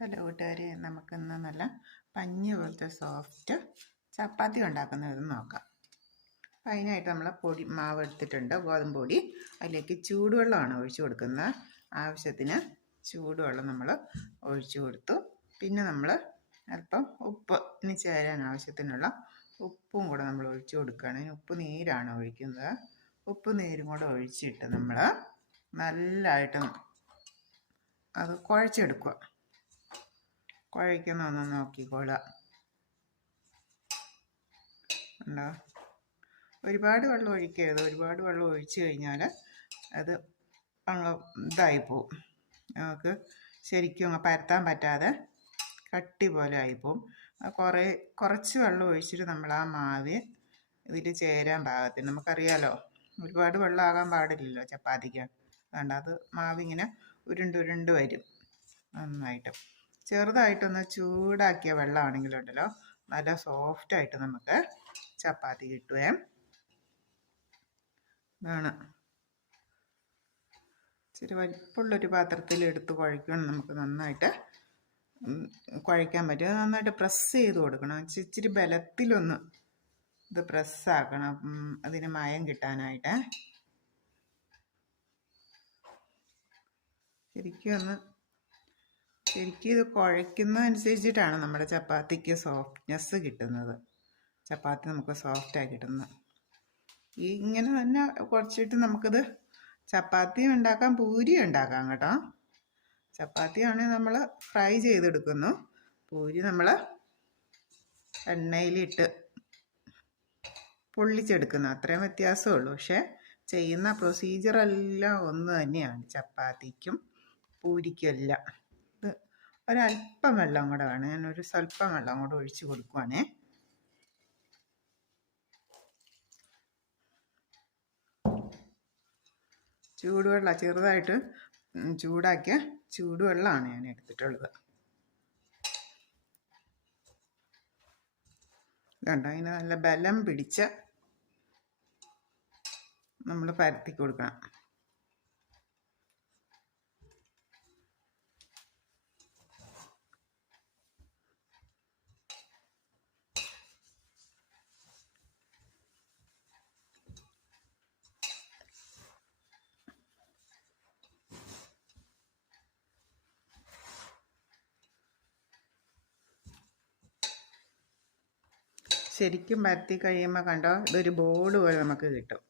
Hello കൂട്ടുകാരെ നമുക്കിന്ന് നല്ല പഞ്ഞി പോലത്തെ സോഫ്റ്റ് ചപ്പാത്തി ഉണ്ടാക്കുന്നത് നോക്കാം. അപ്പം അതിനായിട്ട് നമ്മൾ പൊടി മാവ് എടുത്തിട്ടുണ്ട്. ഗോതമ്പ് പൊടി. അതിലേക്ക് ചൂടുവെള്ളമാണ് ഒഴിച്ചു കൊടുക്കുന്നത്. ആവശ്യത്തിന് ചൂടുവെള്ളം നമ്മൾ ഒഴിച്ചു കൊടുത്തു. പിന്നെ നമ്മൾ അല്പം ഉപ്പ് ഇനി ചേരാൻ ആവശ്യത്തിനുള്ള ഉപ്പും കൂടെ നമ്മൾ ഒഴിച്ചു കൊടുക്കുകയാണ്. ഉപ്പ് നീരാണ് ഒഴിക്കുന്നത്. ഉപ്പ് നീരും കൂടെ ഒഴിച്ചിട്ട് നമ്മൾ നല്ലതായിട്ട് അത് കുഴച്ചെടുക്കുക. കുഴയ്ക്കുന്നൊന്ന് നോക്കിക്കോളാം. ഉണ്ടോ ഒരുപാട് വെള്ളം ഒഴിക്കരുത്. ഒരുപാട് വെള്ളം ഒഴിച്ചു കഴിഞ്ഞാൽ അത് ഇതായി പോവും നമുക്ക് ശരിക്കും പരത്താൻ പറ്റാതെ കട്ടി പോലെ ആയിപ്പോവും. കുറേ കുറച്ച് വെള്ളം ഒഴിച്ചിട്ട് നമ്മൾ ആ മാവ് ഇതിൽ ചേരാൻ പാകത്തിന് നമുക്കറിയാലോ ഒരുപാട് വെള്ളം ആകാൻ പാടില്ലല്ലോ ചപ്പാത്തിക്ക്. അതുകൊണ്ട് അത് മാവിങ്ങനെ ഉരുണ്ട് ഉരുണ്ട് വരും നന്നായിട്ട്. ചെറുതായിട്ടൊന്ന് ചൂടാക്കിയ വെള്ളമാണെങ്കിലും ഉണ്ടല്ലോ നല്ല സോഫ്റ്റായിട്ട് നമുക്ക് ചപ്പാത്തി കിട്ടുവേ. ഇതാണ്. ഇച്ചിരി വലിപ്പമുള്ളൊരു പാത്രത്തിൽ എടുത്ത് കുഴക്കണം. നമുക്ക് നന്നായിട്ട് കുഴയ്ക്കാൻ പറ്റും. നന്നായിട്ട് പ്രസ് ചെയ്ത് കൊടുക്കണം. ഇച്ചിരി ബലത്തിലൊന്ന് ഇത് പ്രസ്സാക്കണം അതിന് മയം കിട്ടാനായിട്ട്. ശരിക്കും ഒന്ന് ശരിക്കും ഇത് കുഴയ്ക്കുന്നതനുസരിച്ചിട്ടാണ് നമ്മുടെ ചപ്പാത്തിക്ക് സോഫ്റ്റ്നെസ് കിട്ടുന്നത്. ചപ്പാത്തി നമുക്ക് സോഫ്റ്റായി കിട്ടുന്നത്. ഈ ഇങ്ങനെ തന്നെ കുറച്ചിട്ട് നമുക്കിത് ചപ്പാത്തി ഉണ്ടാക്കാം പൂരി ഉണ്ടാക്കാം കേട്ടോ. ചപ്പാത്തിയാണ് നമ്മൾ ഫ്രൈ ചെയ്തെടുക്കുന്നു. പൂരി നമ്മൾ എണ്ണയിലിട്ട് പൊള്ളിച്ചെടുക്കുന്നു. അത്രയും വ്യത്യാസമേ ഉള്ളൂ പക്ഷേ ചെയ്യുന്ന പ്രൊസീജിയറെല്ലാം ഒന്ന് തന്നെയാണ്. ചപ്പാത്തിക്കും പൂരിക്കുമെല്ലാം ഒരല്പം വെള്ളം കൂടെ വേണം. ഞാൻ ഒരു സ്വല്പം വെള്ളം കൂടെ ഒഴിച്ച് കൊടുക്കുവാണേ. ചൂടുവെള്ള ചെറുതായിട്ട് ചൂടാക്കിയ ചൂടുവെള്ളമാണ് ഞാൻ എടുത്തിട്ടുള്ളത്. കണ്ടോ അതിന് നല്ല ബലം പിടിച്ച് നമ്മൾ പരത്തി കൊടുക്കണം. ശരിക്കും പരത്തി കഴിയുമ്പോൾ കണ്ടോ? ഇതൊരു ബോർഡ് പോലെ നമുക്ക് കിട്ടും.